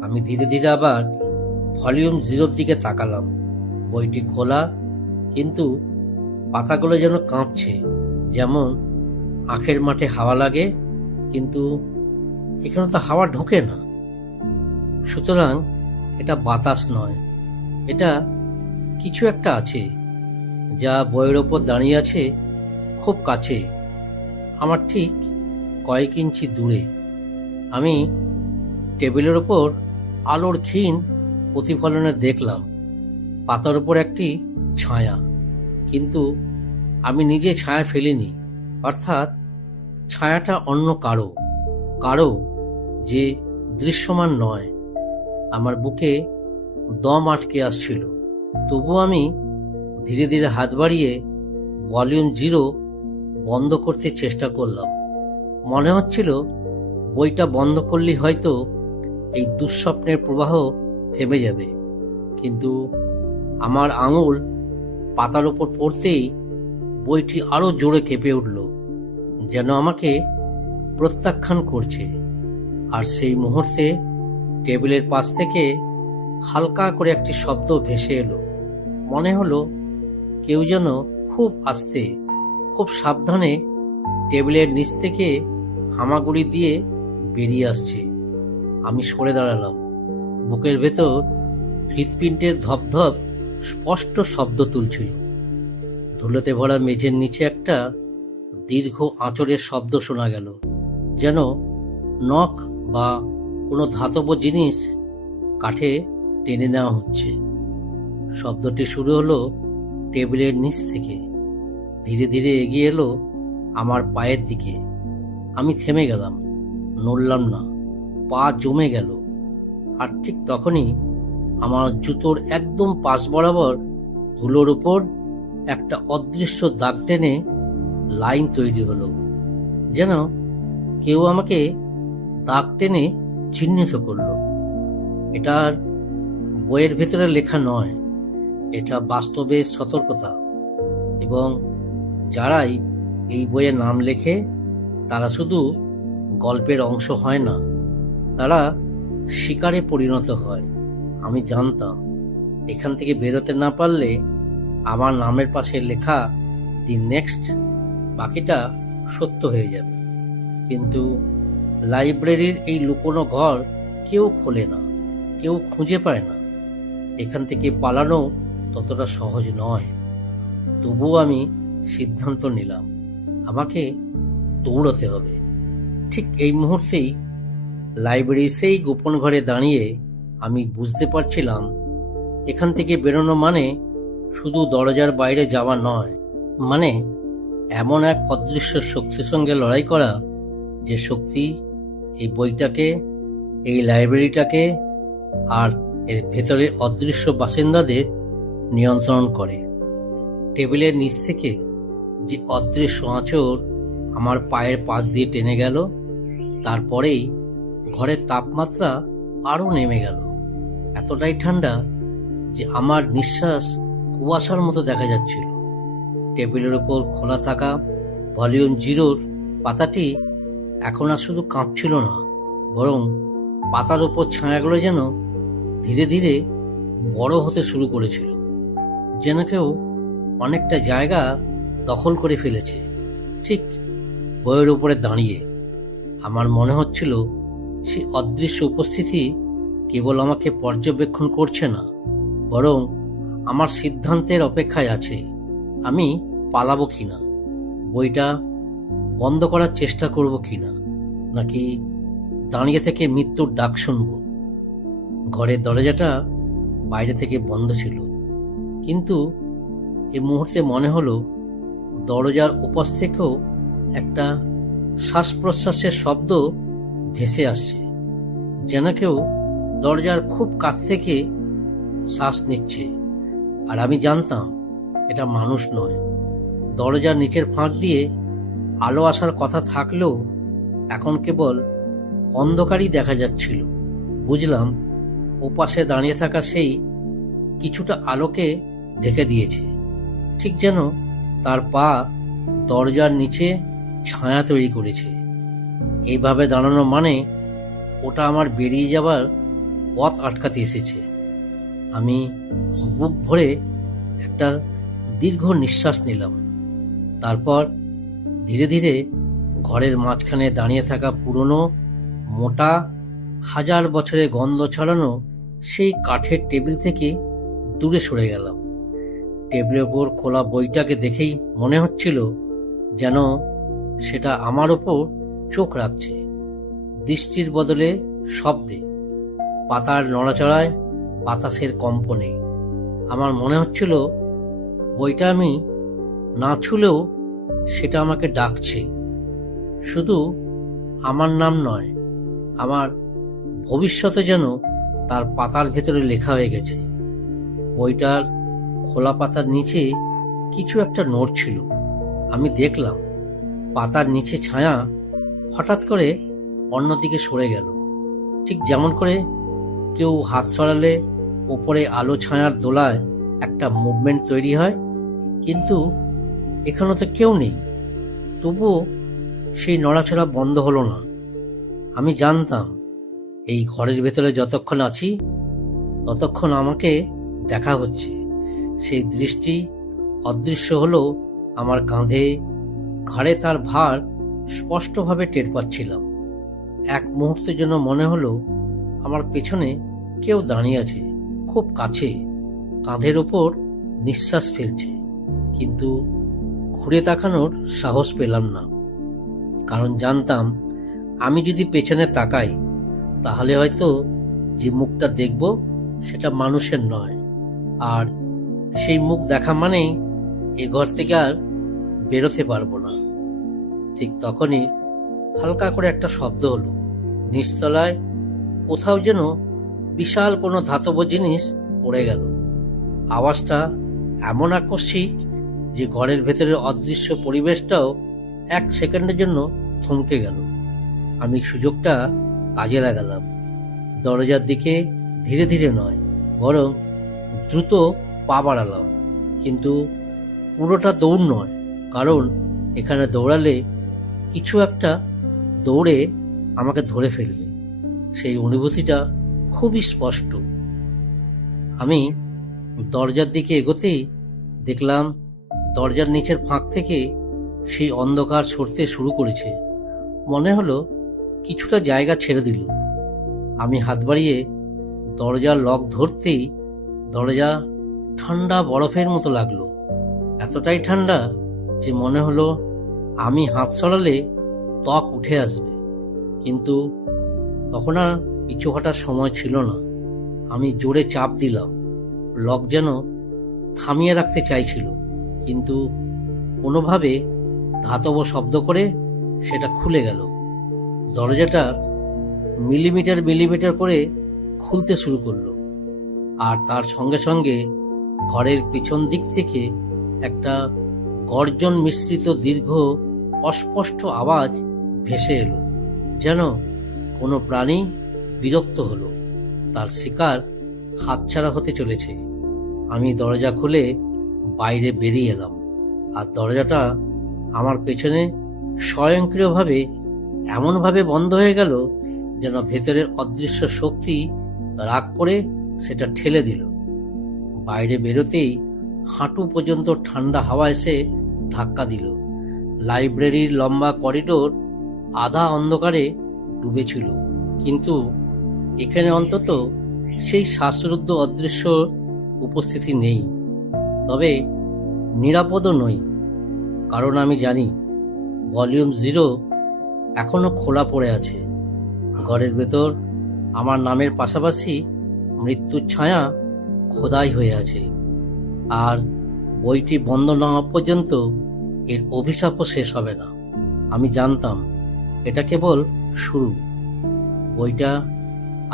আমি ধীরে ধীরে আবার ভলিউম 0 দিকে তাকালাম। বইটি খোলা, কিন্তু পাতাগুলো যেন কাঁপছে, যেমন আখের মাঠে হাওয়া লাগে, কিন্তু এখানে তো হাওয়া ঢোকে না। সুতরাং এটা বাতাস নয়, এটা কিছু একটা আছে যা বইয়ের ওপর দাঁড়িয়ে আছে, খুব কাছে, আমার ঠিক কয়েক ইঞ্চি দূরে। আমি টেবিলের ওপর আলোর ক্ষীণ প্রতিফলনে দেখলাম পাতার উপর একটি ছায়া, কিন্তু আমি নিজে ছায়া ফেলিনি। অর্থাৎ ছায়াটা অন্য কারো, কারো যে দৃশ্যমান নয়। আমার বুকে দম আটকে আসছিল, তবু আমি ধীরে ধীরে হাত বাড়িয়ে ভলিউম 0 বন্ধ করতে চেষ্টা করলাম। মনে হচ্ছিল বইটা বন্ধ করলেই হয়তো এই দুঃস্বপ্নের প্রবাহ থেমে যাবে, কিন্তু আমার আঙুল পাতার উপর পড়তেই বইটি আরো জোরে কেঁপে উঠল, যেন আমাকে প্রত্যাখ্যান করছে। আর সেই মুহূর্তে টেবিলের পাশ থেকে হালকা করে একটি শব্দ ভেসে এলো। মনে হলো কেউ যেন খুব আস্তে, খুব সাবধানে টেবিলের নিচ থেকে হামাগুড়ি দিয়ে বেরিয়ে আসছে। আমি সরে দাঁড়ালাম। বুকের ভেতর হৃৎপিণ্ডের ধপধপ স্পষ্ট শব্দ তুলছিল। ধুলোতে ভরা মেঝের নিচে একটা দীর্ঘ আঁচড়ের শব্দ শোনা গেল, যেন নখ বা কোনো ধাতব জিনিস কাঠে টেনে নেওয়া হচ্ছে। শব্দটি শুরু হলো টেবিলের নিচ থেকে, ধীরে ধীরে এগিয়ে এলো আমার পায়ের দিকে। আমি থেমে গেলাম, নড়লাম না, পা জমে গেল। আর ঠিক তখনই আমার জুতোর একদম পাশ বরাবর ধুলোর উপর একটা অদৃশ্য দাগ টেনে লাইন তৈরি হলো, যেন কেউ আমাকে দাগ টেনে চিহ্নিত করলো। এটা আর বইয়ের ভেতরে লেখা নয়, এটা বাস্তবের সতর্কতা। এবং যারাই এই বইয়ে নাম লেখে তারা শুধু গল্পের অংশ হয় না, তারা শিকারে পরিণত হয়। আমি জানতাম এখান থেকে বেরোতে না পারলে আমার নামের পাশে লেখা দি নেক্সট বাকিটা সত্য হয়ে যাবে। কিন্তু লাইব্রেরির এই লুকোনো ঘর কেউ খোলে না, কেউ খুঁজে পায় না। এখান থেকে পালানো ততটা সহজ নয়। তবুও আমি সিদ্ধান্ত নিলাম, আমাকে দৌড়াতে হবে। ঠিক এই মুহূর্তেই লাইব্রেরির সেই গোপন ঘরে দাঁড়িয়ে আমি বুঝতে পারছিলাম, এখান থেকে বেরোনো মানে শুধু দরজার বাইরে যাওয়া নয়, মানে এমন এক অদৃশ্য শক্তির সঙ্গে লড়াই করা, যে শক্তি এই বইটাকে, এই লাইব্রেরিটাকে আর এর ভেতরে অদৃশ্য বাসিন্দাদের নিয়ন্ত্রণ করে। টেবিলের নিচ থেকে যে অদৃশ্য আঁচড় আমার পায়ের পাশ দিয়ে টেনে গেল, তারপরেই ঘরের তাপমাত্রা আরো নেমে গেল। এতটাই ঠান্ডা যে আমার নিঃশ্বাস কুয়াশার মতো দেখা যাচ্ছিল। টেবিলের উপর খোলা থাকা ভলিউম 0 পাতাটি এখন আর শুধু কাঁপছিল না, বরং পাতার উপর ছায়াগুলো যেন ধীরে ধীরে বড় হতে শুরু করেছিল, যেন কেউ অনেকটা জায়গা দখল করে ফেলেছে। ঠিক বইয়ের উপরে দাঁড়িয়ে আমার মনে হচ্ছিল সেই অদৃশ্য উপস্থিতি কেবল আমাকে পর্যবেক্ষণ করছে না, বরং আমার সিদ্ধান্তের অপেক্ষায় আছে। আমি পালাবো কিনা, বইটা বন্ধ করার চেষ্টা করব কিনা, নাকি দাঁড়িয়ে থেকে মৃত্যুর ডাক শুনব। ঘরের দরজাটা বাইরে থেকে বন্ধ ছিল, কিন্তু এই মুহূর্তে মনে হলো দরজার ওপাশ থেকেও একটা শ্বাস প্রশ্বাসের শব্দ ভেসে আসছে, যেন কেউ দরজার খুব কাছ থেকে শ্বাস নিচ্ছে। আর আমি জানতাম এটা মানুষ নয়। দরজার নিচের ফাঁক দিয়ে আলো আসার কথা থাকলেও এখন কেবল অন্ধকারই দেখা যাচ্ছিল। বুঝলাম ওপাশে দাঁড়িয়ে থাকা সেই কিছুটা আলোকে ঢেকে দিয়েছে, ঠিক যেন তার পা দরজার নিচে ছায়া তৈরি করেছে। এইভাবে দাঁড়ানো মানে ওটা আমার বেরিয়ে যাবার পথ আটকাতে এসেছে। আমি বুক ভরে একটা দীর্ঘ নিঃশ্বাস নিলাম, তারপর ধীরে ধীরে ঘরের মাঝখানে দাঁড়িয়ে থাকা পুরনো মোটা 1000 বছরের গন্ধ ছড়ানো সেই কাঠের টেবিল থেকে দূরে সরে গেলাম। টেবিলের ওপর খোলা বইটাকে দেখেই মনে হচ্ছিল যেন সেটা আমার ওপর চোখ রাখছে, দৃষ্টির বদলে শব্দে, পাতার নড়াচড়ায়, বাতাসের কম্পনে। আমার মনে হচ্ছিল বইটা আমি না ছুলেও সেটা আমাকে ডাকছে। শুধু আমার নাম নয়, আমার ভবিষ্যতে যেন তার পাতার ভেতরে লেখা হয়ে গেছে। বইটার খোলা পাতার নিচে কিছু একটা নড়ছিল। আমি দেখলাম পাতার নিচে ছায়া হঠাৎ করে অন্যদিকে সরে গেল, ঠিক যেমন করে কেউ হাত সরালে ওপরে আলো ছায়ার দোলায় একটা মুভমেন্ট তৈরি হয়। কিন্তু এখানে তো কেউ নেই, তবুও সেই নড়াচড়া বন্ধ হলো না। আমি জানতাম এই ঘরের ভেতরে যতক্ষণ আছি ততক্ষণ আমাকে দেখা হচ্ছে। সেই দৃষ্টি অদৃশ্য হলো আমার কাঁধে, ঘাড়ে তার ভার স্পষ্টভাবে টের পাচ্ছিলাম। এক মুহূর্তের জন্য মনে হলো আমার পেছনে কেউ দাঁড়িয়ে আছে, খুব কাছে, কাঁধের ওপর নিঃশ্বাস ফেলছে। কিন্তু ঘুরে তাকানোর সাহস পেলাম না, কারণ জানতাম আমি যদি পেছনে তাকাই তাহলে হয়তো যে মুখটা দেখব সেটা মানুষের নয়। আর সেই মুখ দেখা মানেই এ ঘর থেকে আর বেরোতে পারবো না। ঠিক তখনই হালকা করে একটা শব্দ হলো। নিচতলায় কোথাও যেন বিশাল কোনো ধাতব জিনিস পড়ে গেল। আওয়াজটা এমন আকস্মিক যে ঘরের ভেতরের অদৃশ্য পরিবেশটাও এক সেকেন্ডের জন্য থমকে গেল। আমি সুযোগটা কাজে লাগালাম। দরজার দিকে ধীরে ধীরে নয়, বরং দ্রুত পা বাড়ালাম। কিন্তু পুরোটা দৌড় নয়, কারণ এখানে দৌড়ালে কিছু একটা দৌড়ে আমাকে ধরে ফেলবে। সেই অনুভূতিটা খুবই স্পষ্ট। আমি দরজার দিকে এগোতেই দেখলাম দরজার নিচের ফাঁক থেকে সেই অন্ধকার সরতে শুরু করেছে। মনে হলো কিছুটা জায়গা ছেড়ে দিল। আমি হাত বাড়িয়ে দরজার লক ধরতেই দরজা ঠান্ডা বরফের মতো লাগলো। এতটাই ঠান্ডা যে মনে হলো আমি হাত সরালে ত্বক উঠে আসবে। কিন্তু তখন আর পিছু হটার সময় ছিল না। আমি জোরে চাপ দিলাম। লক যেন থামিয়ে রাখতে চাইছিল, কিন্তু কোনোভাবে ধাতব শব্দ করে সেটা খুলে গেল। দরজাটা মিলিমিটার মিলিমিটার করে খুলতে শুরু করলো, আর তার সঙ্গে সঙ্গে ঘরের পিছন দিক থেকে একটা গর্জন মিশ্রিত দীর্ঘ অস্পষ্ট আওয়াজ ভেসে এলো। যেন কোনো প্রাণী বিরক্ত হলো, তার শিকার হাতছাড়া হতে চলেছে। আমি দরজা খুলে বাইরে বেরিয়ে এলাম, আর দরজাটা আমার পেছনে স্বয়ংক্রিয়ভাবে এমনভাবে বন্ধ হয়ে গেল যেন ভেতরের অদৃশ্য শক্তি রাগ করে সেটা ঠেলে দিল। বাইরে বেরোতেই হাঁটু পর্যন্ত ঠান্ডা হাওয়া এসে ধাক্কা দিল। লাইব্রেরির লম্বা করিডোর আধা অন্ধকারে ডুবেছিল, কিন্তু এখানে অন্তত সেই শ্বাসরুদ্ধ অদৃশ্য উপস্থিতি নেই। তবে নিরাপদও নই, কারণ আমি জানি ভলিউম 0 এখনো খোলা পড়ে আছে। ঘরের ভেতর আমার নামের পাশাপাশি মৃত্যুর ছায়া খোদাই হয়ে আছে, আর বইটি বন্ধ না হওয়া পর্যন্ত এর অভিশাপও শেষ হবে না। আমি জানতাম এটা কেবল শুরু। বইটা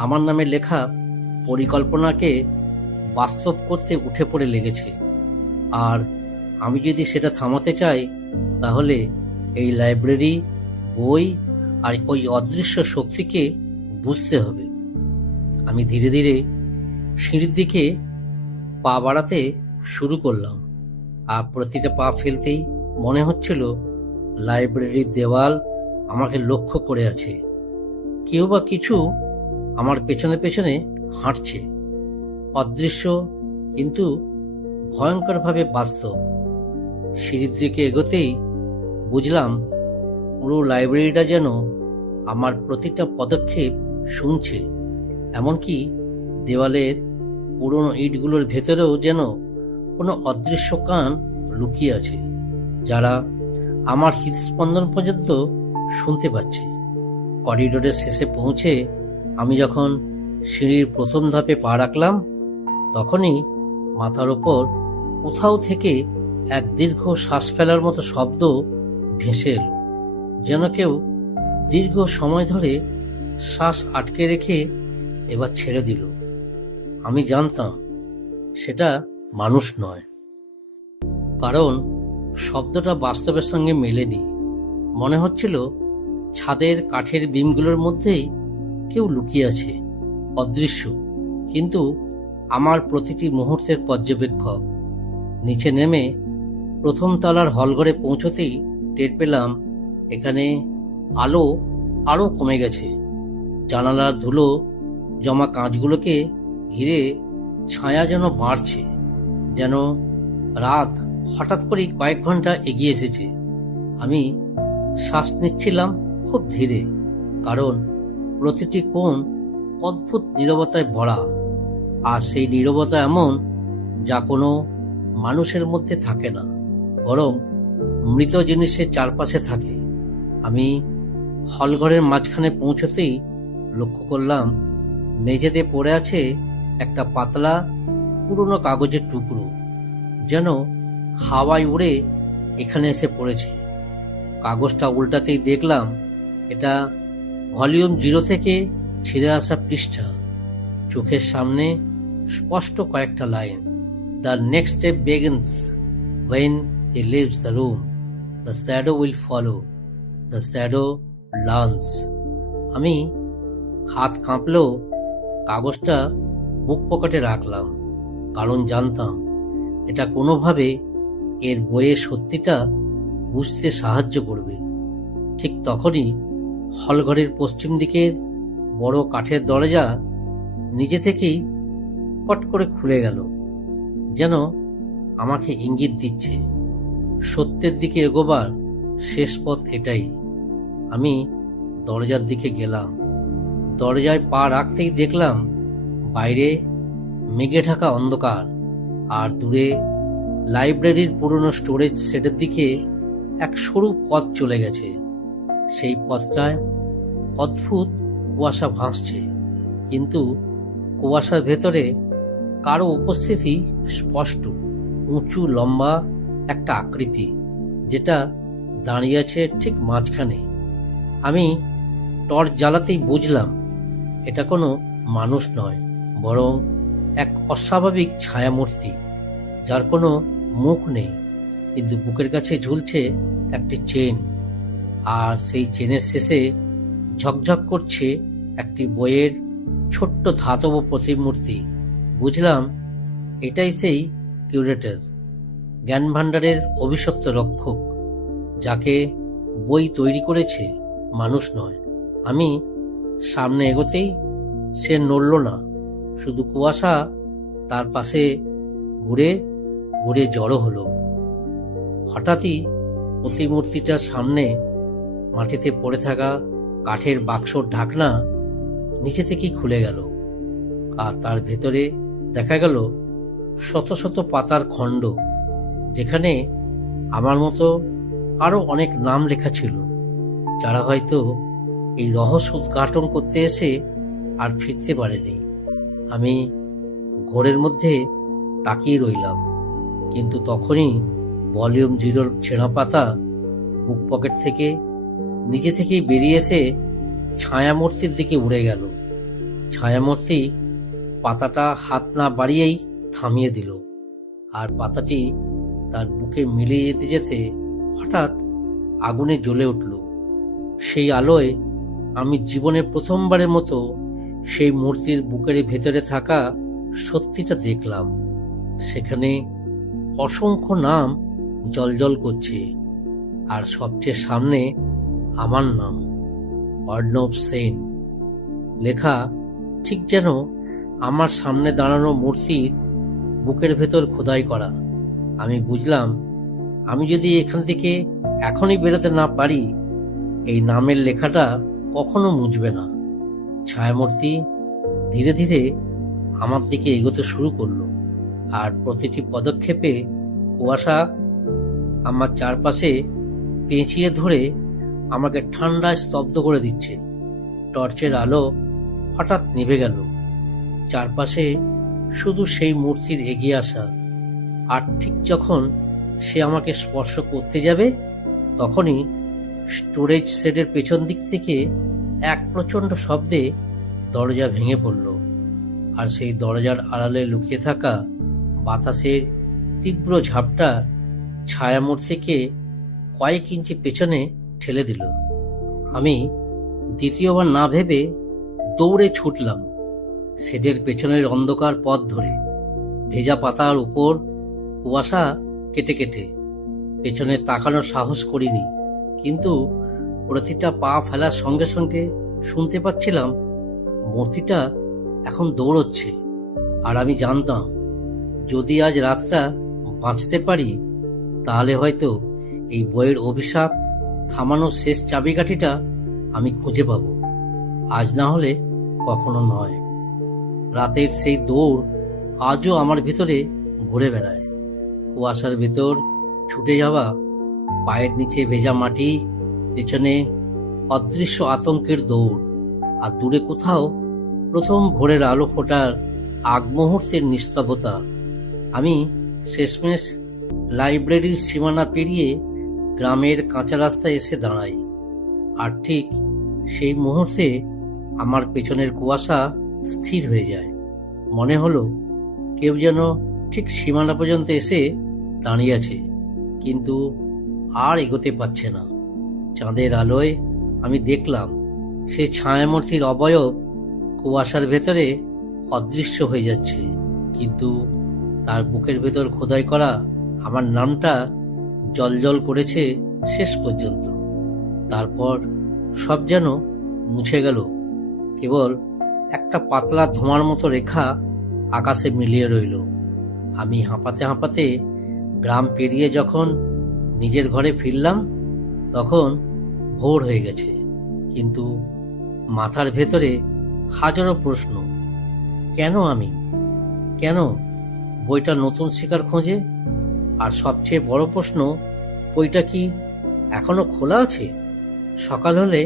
আমার নামে লেখা পরিকল্পনাকে বাস্তব করতে উঠে পড়ে লেগেছে, আর আমি যদি সেটা থামাতে চাই তাহলে এই লাইব্রেরি, বই আর ওই অদৃশ্য শক্তিকে বুঝতে হবে। আমি ধীরে ধীরে সিঁড়ির দিকে পা বাড়াতে শুরু করলাম, আর প্রতিটা পা ফেলতেই মনে হচ্ছিল লাইব্রেরির দেওয়াল আমাকে লক্ষ্য করে আছে। কেউ বা কিছু আমার পেছনে পেছনে হাঁটছে, অদৃশ্য কিন্তু ভয়ঙ্করভাবে বাস্তব। সিঁড়ির দিকে এগোতেই বুঝলাম পুরো লাইব্রেরিটা যেন আমার প্রতিটা পদক্ষেপ শুনছে। এমনকি দেওয়ালের পুরনো ইটগুলোর ভেতরেও যেন কোনো অদৃশ্য কান লুকিয়ে আছে, যারা আমার হৃদস্পন্দন পর্যন্ত শুনতে পাচ্ছে। করিডোরের শেষে পৌঁছে আমি যখন সিঁড়ির প্রথম ধাপে পা রাখলাম, তখনই মাথার ওপর কোথাও থেকে এক দীর্ঘ শ্বাস ফেলার মতো শব্দ ভেসে এলো, যেন কেউ দীর্ঘ সময় ধরে শ্বাস আটকে রেখে এবার ছেড়ে দিল। আমি জানতাম সেটা মানুষ নয়, কারণ শব্দটা বাস্তবের সঙ্গে মেলেনি। মনে হচ্ছিল ছাদের কাঠের বিমগুলোর মধ্যেই কেউ লুকিয়ে আছে, অদৃশ্য কিন্তু আমার প্রতিটি মুহূর্তের পর্যবেক্ষক। নিচে নেমে প্রথম তলার হলঘরে পৌঁছতেই টের পেলাম এখানে আলো আরও কমে গেছে। জানালার ধুলো জমা কাঁচগুলোকে ঘিরে ছায়া যেন বাড়ছে, যেন রাত হঠাৎ করেই কয়েক ঘন্টা এগিয়ে এসেছে। আমি শ্বাস নিচ্ছিলাম খুব ধীরে, কারণ প্রতিটি কোণ অদ্ভুত নীরবতায় ভরা, আর সেই নীরবতা এমন যা কোনো মানুষের মধ্যে থাকে না, বরং মৃত জিনিসের চারপাশে থাকে। আমি হলঘরের মাঝখানে পৌঁছতেই লক্ষ্য করলাম মেঝেতে পড়ে আছে একটা পাতলা পুরনো কাগজের টুকরো, যেন হাওয়ায় উড়ে এখানে এসে পড়েছে। কাগজটা উল্টাতেই দেখলাম এটা ভলিউম 0 থেকে ছিঁড়ে আসা পৃষ্ঠা। চোখের সামনে স্পষ্ট কয়েকটা line. The next step begins when he leaves the room. The shadow will follow. The shadow learns. আমি হাত কাঁপলেও কাগজটা বুক পকেটে রাখলাম, কারণ জানতাম এটা কোনোভাবে এর বইয়ের সত্যিটা বুঝতে সাহায্য করবে। ঠিক তখনই হলঘরের পশ্চিম দিকের বড় কাঠের দরজা নিজে থেকেই পট করে খুলে গেল, যেন আমাকে ইঙ্গিত দিচ্ছে সত্যের দিকে এগোবার শেষ পথ এটাই। আমি দরজার দিকে গেলাম। দরজায় পা রাখতেই দেখলাম বাইরে মেঘে ঢাকা অন্ধকার, আর দূরে লাইব্রেরির পুরনো স্টোরেজ শেডের দিকে এক সরু পথ চলে গেছে। সেই পথটায় অদ্ভুত কুয়াশা ভাসছে, কিন্তু কুয়াশার ভেতরে কারো উপস্থিতি স্পষ্ট। উঁচু লম্বা একটা আকৃতি, যেটা দাঁড়িয়ে আছে ঠিক মাঝখানে। আমি টর্চ জ্বালাতেই বুঝলাম এটা কোনো মানুষ নয়, বরং এক অস্বাভাবিক ছায়ামূর্তি, যার কোনো মুখ নেই, কিন্তু বুকের কাছে ঝুলছে একটি চেন, আর সেই চেনের শেষে ঝকঝক করছে একটি বইয়ের ছোট্ট ধাতব প্রতিমূর্তি। বুঝলাম এটাই সেই কিউরেটর, জ্ঞানভাণ্ডারের অভিশপ্ত রক্ষক, যাকে বই তৈরি করেছে, মানুষ নয়। আমি সামনে এগোতেই সে নড়ল না, শুধু কুয়াশা তার পাশে ঘুরে ঘুরে জড়ো হলো। হঠাৎই প্রতিমূর্তিটার সামনে মাটিতে পড়ে থাকা কাঠের বাক্সর ঢাকনা নিচে থেকেই খুলে গেল, আর তার ভেতরে দেখা গেল শত শত পাতার খণ্ড, যেখানে আমার মতো আরো অনেক নাম লেখা ছিল, যারা হয়তো এই রহস্য উদ্ঘাটন করতে এসে আর ফিরতে পারেনি। আমি ঘোরের মধ্যে তাকিয়ে রইলাম, কিন্তু তখনই ভলিউম 0 ছেঁড়া পাতা বুক পকেট থেকে নিজে থেকেই বেরিয়ে এসে ছায়ামূর্তির দিকে উড়ে গেল। ছায়ামূর্তি পাতাটা হাত না বাড়িয়েই থামিয়ে দিল, আর পাতাটি তার বুকে মিলিয়ে যেতে যেতে হঠাৎ আগুনে জ্বলে উঠল। সেই আলোয় আমি জীবনে প্রথমবারের মতো সেই মূর্তির বুকের ভেতরে থাকা সত্যিটা দেখলাম। সেখানে অসংখ্য নাম জ্বলজ্বল করছে, আর সবচেয়ে সামনে আমার নাম, অর্ণব সেন, লেখা ঠিক যেন আমার সামনে দাঁড়ানো মূর্তির বুকের ভেতর খোদাই করা। আমি বুঝলাম আমি যদি এখান থেকে এখনই বেরোতে না পারি, এই নামের লেখাটা কখনো মুছবে না। ছায়ামূর্তি ধীরে ধীরে আমার দিকে এগোতে শুরু করলো, আর প্রতিটি পদক্ষেপে কুয়াশা আমার চারপাশে পেঁচিয়ে ধরে আমাকে ঠান্ডায় স্তব্ধ করে দিচ্ছে। টর্চের আলো হঠাৎ নিভে গেল, চারপাশে শুধু সেই মূর্তির এগিয়ে আসা। আর ঠিক যখন সে আমাকে স্পর্শ করতে যাবে, তখনই স্টোরেজ শেডের পেছন দিক থেকে এক প্রচণ্ড শব্দে দরজা ভেঙে পড়ল, আর সেই দরজার আড়ালে লুকিয়ে থাকা বাতাসের তীব্র ঝাপটা ছায়ামূর্তিকে কয়েক ইঞ্চি পেছনে ঠেলে দিল। আমি দ্বিতীয়বার না ভেবে দৌড়ে ছুটলাম শেডের পেছনের অন্ধকার পথ ধরে। ভেজা পাতার উপর কুয়াশা কেটে কেটে পেছনে তাকানোর সাহস করিনি, কিন্তু প্রতিটা পা ফেলার সঙ্গে সঙ্গে শুনতে পাচ্ছিলাম মূর্তিটা এখন দৌড়চ্ছে। আর আমি জানতাম যদি আজ রাতটা বাঁচতে পারি, তাহলে হয়তো এই বইয়ের অভিশাপ থামানোর শেষ চাবিকাঠিটা আমি খুঁজে পাব। আজ না হলে কখনো নয়। রাতের সেই দৌড় আজও আমার ভিতরে ঘুরে বেড়ায়। কুয়াশার ভেতর ছুটে যাওয়া, পায়ের নিচে ভেজা মাটি, পেছনে অদৃশ্য আতঙ্কের দৌড়, আর দূরে কোথাও প্রথম ভোরের আলো ফোটার আগ মুহূর্তের নিস্তব্ধতা। আমি শেষমেশ লাইব্রেরির সীমানা পেরিয়ে গ্রামের কাঁচা রাস্তায় এসে দাঁড়াই। আর ঠিক সেই মুহূর্তে আমার পেছনের কুয়াশা স্থির হয়ে যায়। মনে হলো কেউ যেন ঠিক সীমানা পর্যন্ত এসে দাঁড়িয়ে আছে, কিন্তু আর এগোতে পারছে না। চাঁদের আলোয় আমি দেখলাম সে ছায়ামূর্তির অবয়ব কুয়াশার ভেতরে অদৃশ্য হয়ে যাচ্ছে, কিন্তু তার বুকের ভেতর খোদাই করা আমার নামটা জ্বলজ্বল করেছে শেষ পর্যন্ত। তারপর সব যেন মুছে গেল, কেবল একটা পাতলা ধোঁয়ার মতো রেখা আকাশে মিলিয়ে রইল। আমি হাঁপাতে হাঁপাতে গ্রাম পেরিয়ে যখন নিজের ঘরে ফিরলাম, তখন ভোর হয়ে গেছে, কিন্তু মাথার ভেতরে হাজারো প্রশ্ন। কেন আমি? কেন বইটা নতুন শিকার খোঁজে? আর সবচেয়ে বড় প্রশ্ন, বইটা কি এখনো খোলা আছে? সকাল হলে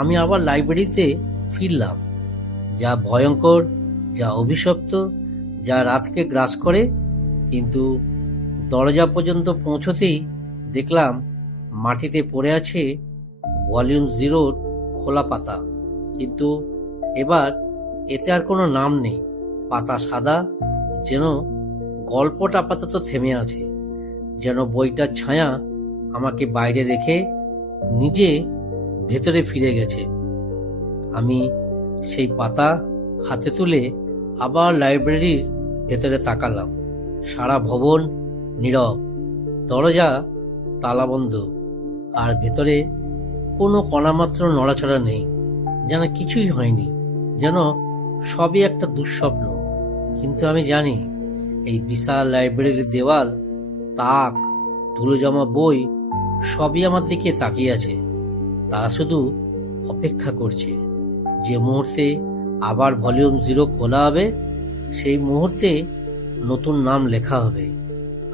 আমি আবার লাইব্রেরিতে ফিরলাম। যা ভয়ঙ্কর, যা অভিশপ্ত, যা রাতকে গ্রাস করে। কিন্তু দরজা পর্যন্ত পৌঁছতেই দেখলাম মাটিতে পড়ে আছে ভলিউম 0-র খোলা পাতা, কিন্তু এবার এতে আর কোনো নাম নেই। পাতা সাদা, যেন গল্পটা আপাতত থেমে আছে, যেন বইটার ছায়া আমাকে বাইরে রেখে নিজে ভেতরে ফিরে গেছে। আমি সেই পাতা হাতে তুলে আবার লাইব্রেরির ভেতরে তাকালাম। সারা ভবন নীরব, দরজা তালাবন্ধ, আর ভেতরে কোনো কণামাত্র নড়াচড়া নেই, যেন কিছুই হয়নি, যেন সবই একটা দুঃস্বপ্ন। কিন্তু আমি জানি এই বিশাল লাইব্রেরির দেওয়াল, তাক, ধুলো জমা বই সবই আমার দিকে তাকিয়ে আছে। তারা শুধু অপেক্ষা করছে যে মুহূর্তে আবার ভলিউম 0 খোলা হবে, সেই মুহূর্তে নতুন নাম লেখা হবে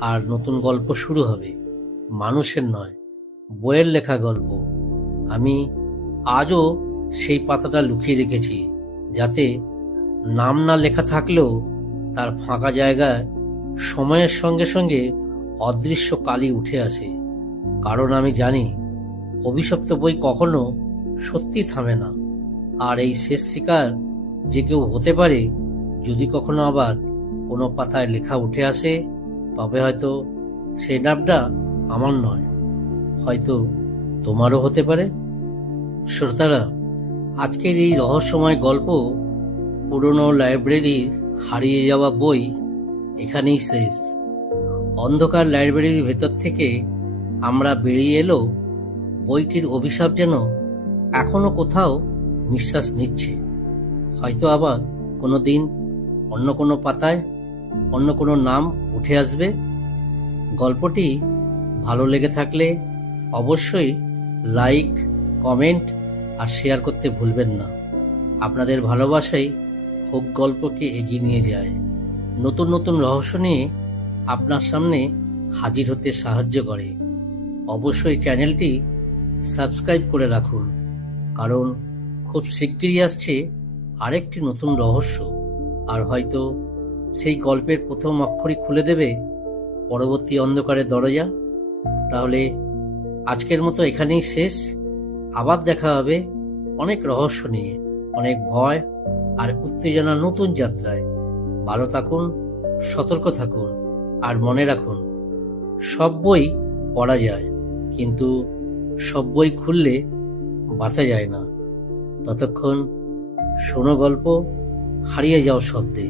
আর নতুন গল্প শুরু হবে। মানুষের নয়, বইয়ের লেখা গল্প। আমি আজও সেই পাতাটা লুকিয়ে রেখেছি, যাতে নাম না লেখা থাকলেও তার ফাঁকা জায়গায় সময়ের সঙ্গে সঙ্গে অদৃশ্য কালি উঠে আসে। কারণ আমি জানি অভিশপ্ত বই কখনো সত্যি থামে না। আর এই শেষ শিকার যে কেউ হতে পারে, যদি কখনো আবার কোনো পাতায় লেখা উঠে আসে, তবে হয়তো সেই নামটা আমার নয়, হয়তো তোমারও হতে পারে। শ্রোতারা, আজকের এই রহস্যময় গল্প, পুরনো লাইব্রেরির হারিয়ে যাওয়া বই, এখানেই শেষ। অন্ধকার লাইব্রেরির ভেতর থেকে আমরা বেরিয়ে এলো, বইটির অভিশাপ যেন এখনো কোথাও নিঃশ্বাস নিচ্ছে। হয়তো আবার কোনো দিন অন্য কোনো পাতায় অন্য কোনো নাম উঠে আসবে। গল্পটি ভালো লেগে থাকলে অবশ্যই লাইক, কমেন্ট আর শেয়ার করতে ভুলবেন না। আপনাদের ভালোবাসাই হোক গল্পকে এগিয়ে নিয়ে যায়, নতুন নতুন রহস্য নিয়ে আপনার সামনে হাজির হতে সাহায্য করে। অবশ্যই চ্যানেলটি সাবস্ক্রাইব করে রাখুন, কারণ খুব শিগগিরই আসছে আরেকটি নতুন রহস্য, আর হয়তো সেই গল্পের প্রথম অক্ষরই খুলে দেবে পরবর্তী অন্ধকারের দরজা। তাহলে আজকের মতো এখানেই শেষ। আবার দেখা হবে অনেক রহস্য নিয়ে, অনেক ভয় আর উত্তেজনার নতুন যাত্রায়। ভালো থাকুন, সতর্ক থাকুন, আর মনে রাখুন, সব বই পড়া যায়, কিন্তু সব বই খুললে বাঁচা যায় না। ততক্ষণ শোনো গল্প, হারিয়ে যাও শব্দে।